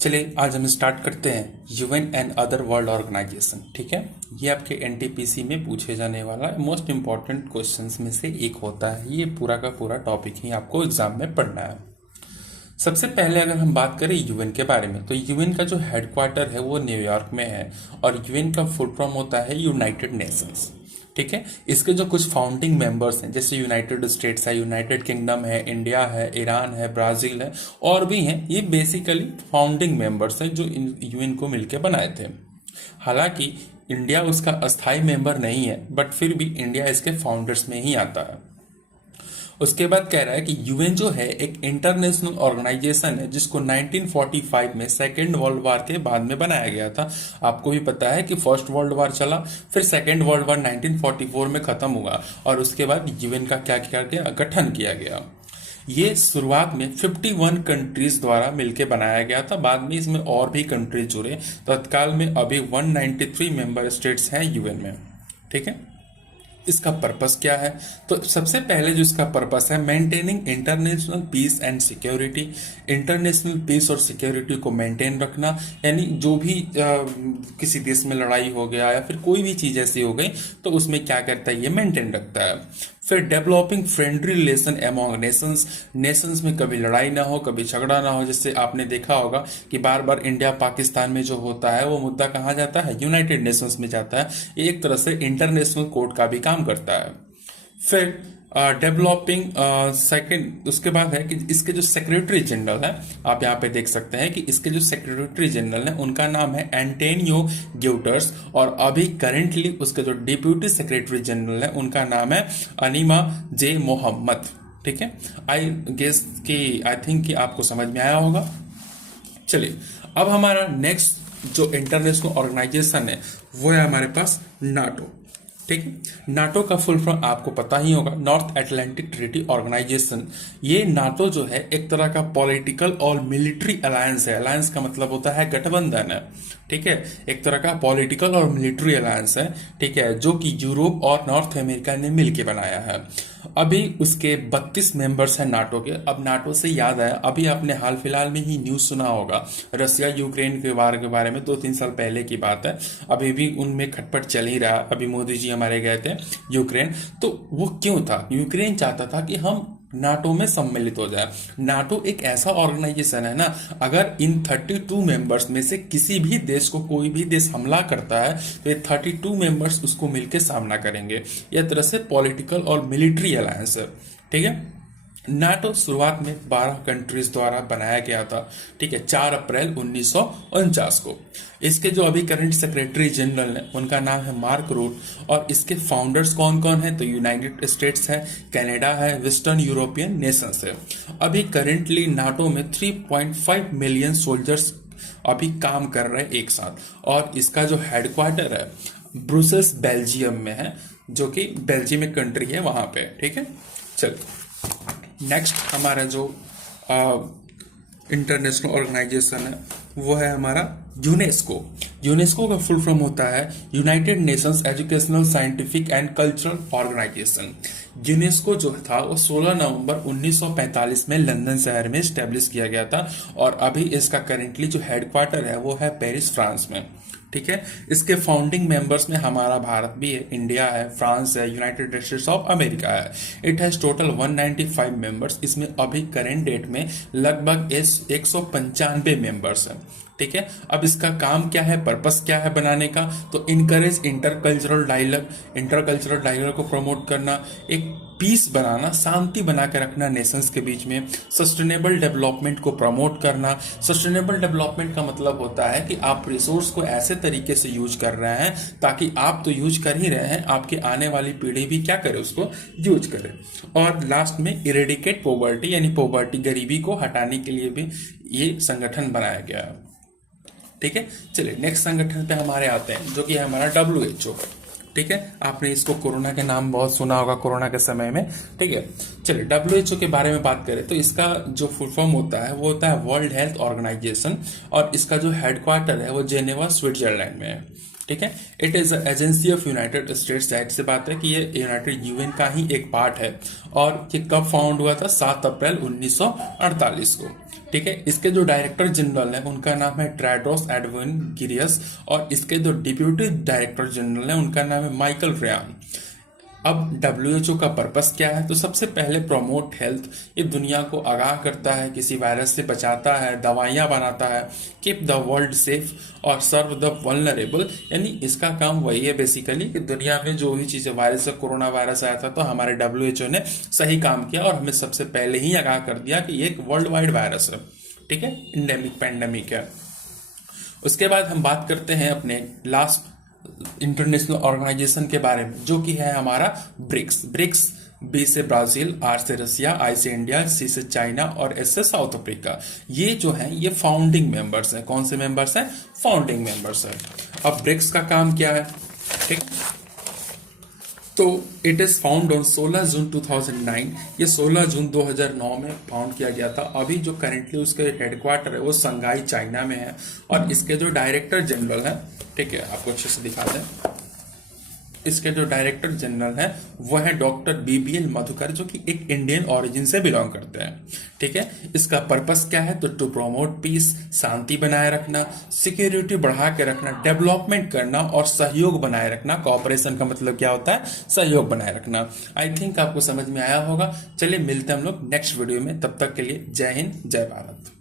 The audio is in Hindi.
चलिए आज हम स्टार्ट करते हैं UN and other world organisation. ठीक है, ये आपके एनटीपीसी में पूछे जाने वाला मोस्ट इंपॉर्टेंट क्वेश्चंस में से एक होता है। ये पूरा का पूरा टॉपिक ही आपको एग्जाम में पढ़ना है। सबसे पहले अगर हम बात करें यूएन के बारे में, तो यूएन का जो हेडक्वार्टर है वो न्यूयॉर्क में है और यूएन का फुल फॉर्म होता है यूनाइटेड नेशंस। ठीक है, इसके जो कुछ फाउंडिंग मेंबर्स हैं जैसे यूनाइटेड स्टेट्स है, यूनाइटेड किंगडम है, इंडिया है, ईरान है, ब्राजील है और भी हैं, ये बेसिकली फाउंडिंग मेंबर्स हैं जो यूएन को मिलकर बनाए थे। हालांकि इंडिया उसका अस्थाई मेंबर नहीं है, बट फिर भी इंडिया इसके फाउंडर्स में ही आता है। उसके बाद कह रहा है कि यूएन जो है एक इंटरनेशनल ऑर्गेनाइजेशन है जिसको 1945 में सेकेंड वर्ल्ड वार के बाद में बनाया गया था। आपको भी पता है कि फर्स्ट वर्ल्ड वार चला, फिर सेकेंड वर्ल्ड वार 1944 में खत्म हुआ और उसके बाद यूएन का क्या किया गया, गठन किया गया। ये शुरुआत में 51 कंट्रीज द्वारा मिलकर बनाया गया था, बाद में इसमें और भी कंट्रीज जुड़े। तत्काल में अभी 193 मेंबर स्टेट्स हैं यूएन में। ठीक है, इसका पर्पस क्या है? तो सबसे पहले जो इसका पर्पस है, maintaining international peace and security. International peace और सिक्योरिटी को मेंटेन रखना, यानी जो भी किसी देश में लड़ाई हो गया या फिर कोई भी चीज ऐसी हो गई तो उसमें क्या करता है, ये मेंटेन रखता है। फिर developing friendly relation among Nations. Nations में कभी लड़ाई ना हो, कभी झगड़ा ना हो। जैसे आपने देखा होगा कि बार बार इंडिया पाकिस्तान में जो होता है वो मुद्दा कहाँ जाता है, यूनाइटेड नेशंस में जाता है। ये एक तरह से इंटरनेशनल कोर्ट का भी काम करता है। फिर डेवलपिंग सेकंड, उसके बाद है कि इसके जो सेक्रेटरी जनरल है, आप यहाँ पे देख सकते हैं कि इसके जो सेक्रेटरी जनरल है उनका नाम है एंटोनियो ग्यूटर्स और अभी करेंटली उसके जो डिप्यूटी सेक्रेटरी जनरल है उनका नाम है अनीमा जे मोहम्मद। ठीक है, आई गेस कि आई थिंक कि आपको समझ में आया होगा। चलिए अब हमारा नेक्स्ट जो इंटरनेशनल ऑर्गेनाइजेशन है वो है हमारे पास नाटो। ठीक है, नाटो का फुल फॉर्म आपको पता ही होगा, नॉर्थ अटलांटिक ट्रीटी ऑर्गेनाइजेशन। ये नाटो जो है एक तरह का पॉलिटिकल और मिलिट्री अलायंस है। अलायंस का मतलब होता है गठबंधन है। ठीक है, एक तरह का पॉलिटिकल और मिलिट्री अलायंस है। ठीक है, जो कि यूरोप और नॉर्थ अमेरिका ने मिलकर बनाया है। अभी उसके 32 मेंबर्स हैं नाटो के। अब नाटो से याद आया, अभी आपने हाल फिलहाल में ही न्यूज सुना होगा रसिया यूक्रेन के वार के बारे में, 2-3 साल पहले की बात है। अभी भी उनमें खटपट चल ही रहा। अभी मोदी जी हमारे गए थे यूक्रेन, तो वो क्यों था? यूक्रेन चाहता था कि हम नाटो में सम्मिलित हो जाए। नाटो एक ऐसा ऑर्गेनाइजेशन है ना, अगर इन 32 मेंबर्स में से किसी भी देश को कोई भी देश हमला करता है तो ये 32 मेंबर्स उसको मिलकर सामना करेंगे। यह तरह से पॉलिटिकल और मिलिट्री अलायंस है। ठीक है, नाटो शुरुआत में 12 कंट्रीज द्वारा बनाया गया था। ठीक है, 4 अप्रैल 1949 को। इसके जो अभी करंट सेक्रेटरी जनरल है उनका नाम है मार्क रूट और इसके फाउंडर्स कौन कौन है? तो यूनाइटेड स्टेट्स है, कनाडा है, वेस्टर्न यूरोपियन नेशंस है। अभी करेंटली नाटो में 3.5 मिलियन सोल्जर्स अभी काम कर रहे हैं एक साथ और इसका जो हेडक्वार्टर है ब्रुसेल्स बेल्जियम में है, जो कि बेल्जियम एक कंट्री है वहां पे। ठीक है, चलिए नेक्स्ट हमारा जो इंटरनेशनल ऑर्गेनाइजेशन है वो है हमारा यूनेस्को। यूनेस्को का फुल फॉर्म होता है United Nations Educational Scientific and Cultural Organisation. UNESCO जो था वो 16 नवंबर 1945 में लंदन शहर में स्टैब्लिश किया गया था और अभी इसका करेंटली जो हेडक्वार्टर है वो है पेरिस, फ्रांस में। ठीक है, इसके फाउंडिंग मेंबर्स में हमारा भारत भी है, इंडिया है, फ्रांस है, यूनाइटेड स्टेट्स ऑफ अमेरिका है। It has total 195 members. इसमें अभी करेंट डेट में लगभग 195 मेंबर्स हैं। ठीक है, अब इसका काम क्या है, पर्पस क्या है बनाने का? तो encourage intercultural dialogue. Intercultural dialogue को प्रमोट करना, एक पीस बनाना, शांति बना के रखना नेशंस के बीच में। सस्टेनेबल डेवलपमेंट को प्रमोट करना। सस्टेनेबल डेवलपमेंट का मतलब होता है कि आप रिसोर्स को ऐसे तरीके से यूज कर रहे हैं ताकि आप तो यूज कर ही रहे हैं, आपकी आने वाली पीढ़ी भी क्या करे, उसको यूज करे। और लास्ट में इरेडिकेट पॉवर्टी, यानी पॉवर्टी, गरीबी को हटाने के लिए भी ये संगठन बनाया गया है। ठीक है, चलिए नेक्स्ट संगठन पे हमारे आते हैं जो कि है हमारा WHO। ठीक है, आपने इसको कोरोना के नाम बहुत सुना होगा कोरोना के समय में। ठीक है, चलिए WHO के बारे में बात करें तो इसका जो फुल फॉर्म होता है वो होता है वर्ल्ड हेल्थ ऑर्गेनाइजेशन और इसका जो हेडक्वार्टर है वो जेनेवा, स्विट्जरलैंड में है। ठीक है, it is agency of United states. जाहिर सी बात है कि ये यूनाइटेड यूएन का ही एक पार्ट है और ये कब फाउंड हुआ था? 7 अप्रैल 1948 को। ठीक है। इसके जो डायरेक्टर जनरल है उनका नाम है टेड्रोस एडहानोम घेब्रेयेसस और इसके जो डिप्यूटी डायरेक्टर जनरल है उनका नाम है माइकल रेयान। अब WHO का पर्पस क्या है? तो सबसे पहले प्रमोट हेल्थ, ये दुनिया को आगाह करता है, किसी वायरस से बचाता है, दवाइयाँ बनाता है, कीप द वर्ल्ड सेफ और सर्व द वल्नरेबल। यानी इसका काम वही है बेसिकली कि दुनिया में जो भी चीज़ें वायरस, कोरोना वायरस आया था तो हमारे WHO ने सही काम किया और हमें सबसे पहले ही आगाह कर दिया कि ये एक वर्ल्ड वाइड वायरस है, ठीक है, इंडेमिक पैंडेमिक है। उसके बाद हम बात करते हैं अपने लास्ट इंटरनेशनल ऑर्गेनाइजेशन के बारे में, जो कि है हमारा ब्रिक्स। ब्रिक्स B से ब्राजील, R से रसिया, I से इंडिया, C से चाइना और S से साउथ अफ्रीका। ये जो हैं ये फाउंडिंग मेंबर्स हैं। कौन से मेंबर्स हैं? फाउंडिंग मेंबर्स हैं। अब ब्रिक्स का काम क्या है? ठीक, तो इट इज़ फाउंड ऑन 16 जून 2009। ये 16 जून 2009 में फाउंड किया गया था। अभी जो करेंटली उसके हेडक्वार्टर है वो संघाई चाइना में है और इसके जो डायरेक्टर जनरल हैं, ठीक है, आपको अच्छे से दिखा दें, इसके जो डायरेक्टर जनरल हैं वह है डॉक्टर BBL मधुकर, जो कि एक इंडियन ओरिजिन से बिलोंग करते हैं। ठीक है, इसका पर्पस क्या है? तो टू प्रमोट पीस, शांति बनाए रखना, सिक्योरिटी बढ़ा के रखना, डेवलपमेंट करना और सहयोग बनाए रखना। कोऑपरेशन का मतलब क्या होता है? सहयोग बनाए रखना। आई थिंक आपको समझ में आया होगा। चलिए मिलते हैं हम लोग नेक्स्ट वीडियो में, तब तक के लिए जय हिंद, जय भारत।